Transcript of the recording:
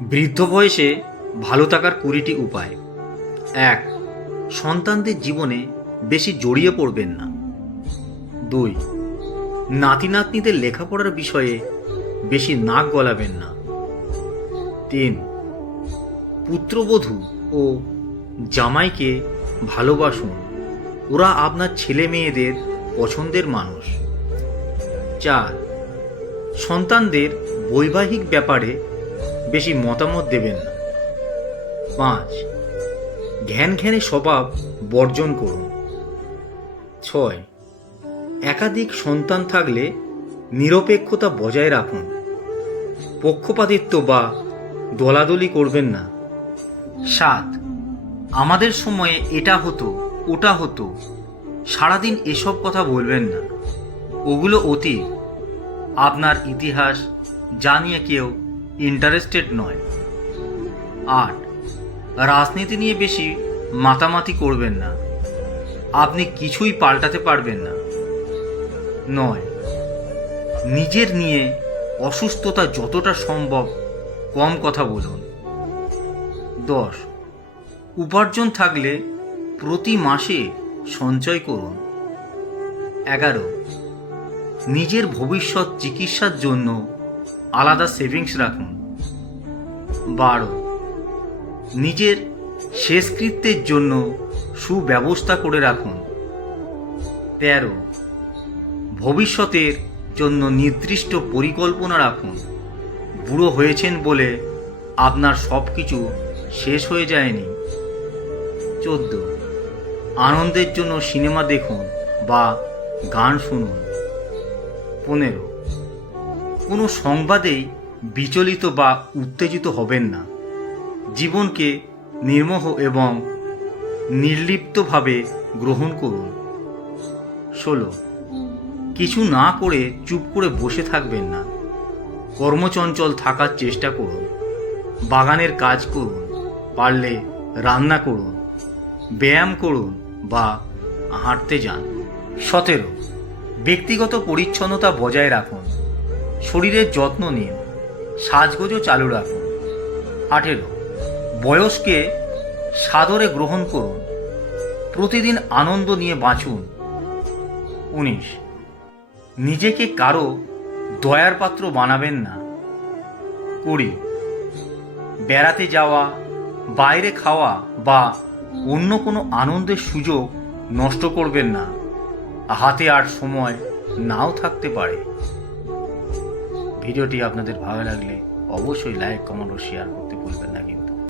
বৃদ্ধ বয়সে ভালো থাকার 20টি উপায়। 1. সন্তানদের জীবনে বেশি জড়িয়ে পড়বেন না। 2. নাতি নাতনিদের লেখাপড়ার বিষয়ে বেশি নাক গলাবেন না। 3. পুত্রবধূ ও জামাইকে ভালোবাসুন, ওরা আপনার ছেলে মেয়েদের পছন্দের মানুষ। 4. সন্তানদের বৈবাহিক ব্যাপারে বেশি মতামত দেবেন না। 5. ঘ্যানঘ্যানে স্বভাব বর্জন করুন। 6. একাধিক সন্তান থাকলে নিরপেক্ষতা বজায় রাখুন, পক্ষপাতিত্ব বা দলাদলি করবেন না। 7. আমাদের সময়ে এটা হতো, ওটা হতো, সারাদিন এসব কথা বলবেন না, ওগুলো অতীত। আপনার ইতিহাস জানিয়ে কেউ ইন্টারেস্টেড নয়। 8. রাজনীতি নিয়ে বেশি মাতামাতি করবেন না, আপনি কিছুই পাল্টাতে পারবেন না। 9. নিজের নিয়ে অসুস্থতা যতটা সম্ভব কম কথা বলুন। 10. উপার্জন থাকলে প্রতি মাসে সঞ্চয় করুন। 11. নিজের ভবিষ্যৎ চিকিৎসার জন্য আলাদা সেভিংস রাখুন। 12. নিজের শেষকৃত্যের জন্য সুব্যবস্থা করে রাখুন। 13. ভবিষ্যতের জন্য নির্দিষ্ট পরিকল্পনা রাখুন, বুড়ো হয়েছেন বলে আপনার সব কিছু শেষ হয়ে যায়নি। 14. আনন্দের জন্য সিনেমা দেখুন বা গান শুনুন। 15. কোনো সংবাদেই বিচলিত বা উত্তেজিত হবেন না, জীবনকে নির্মোহ এবং নির্লিপ্তভাবে গ্রহণ করুন। 16. কিছু না করে চুপ করে বসে থাকবেন না, কর্মচঞ্চল থাকার চেষ্টা করুন, বাগানের কাজ করুন, পারলে রান্না করুন, ব্যায়াম করুন বা হাঁটতে যান। 17. ব্যক্তিগত পরিচ্ছন্নতা বজায় রাখুন, শরীরের যত্ন নিন, সাজগোজও চালু রাখুন। 18. বয়সকে সাদরে গ্রহণ করুন, প্রতিদিন আনন্দ নিয়ে বাঁচুন। 19. নিজেকে কারো দয়ার পাত্র বানাবেন না। 20. বেড়াতে যাওয়া, বাইরে খাওয়া বা অন্য কোনো আনন্দের সুযোগ নষ্ট করবেন না, হাতে আর সময় নাও থাকতে পারে। ভিডিওটি আপনাদের ভালো লাগলে অবশ্যই লাইক, কমেন্ট ও শেয়ার করতে ভুলবেন না।